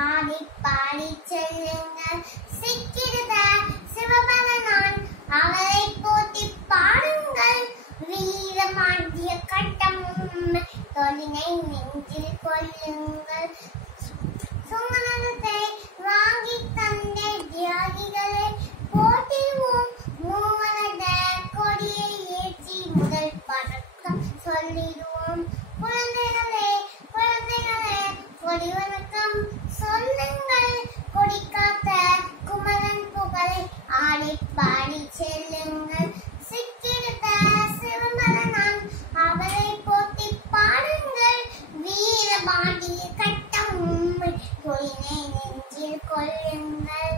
ஆடி பாடி செல்லுங்கள் சிக்கிடுத சிவபதனான் அவரை போற்றி பாடுங்கள் வீரமாண்டிய கட்டமும் தொழினை நெஞ்சில் கொள்ளுங்கள் சுமணத்தை வாங்கி தந்த தியாகிகளை போற்றிடுவோம் மூவரட கொடியை ஏற்றி முதல் பழக்கம் சொல்லிடுவோம் குழந்தைகளே கொடி வணக்கம் சொல்லுங்கள் கொடி காத்த குமரன் புகழை ஆடி பாடி செல்லுங்கள் சிக்கிடுத சிவமரனான் அவரை போற்றி பாடுங்கள் வீரபாண்டிய கட்டம் தொழினை நெஞ்சில் கொள்ளுங்கள்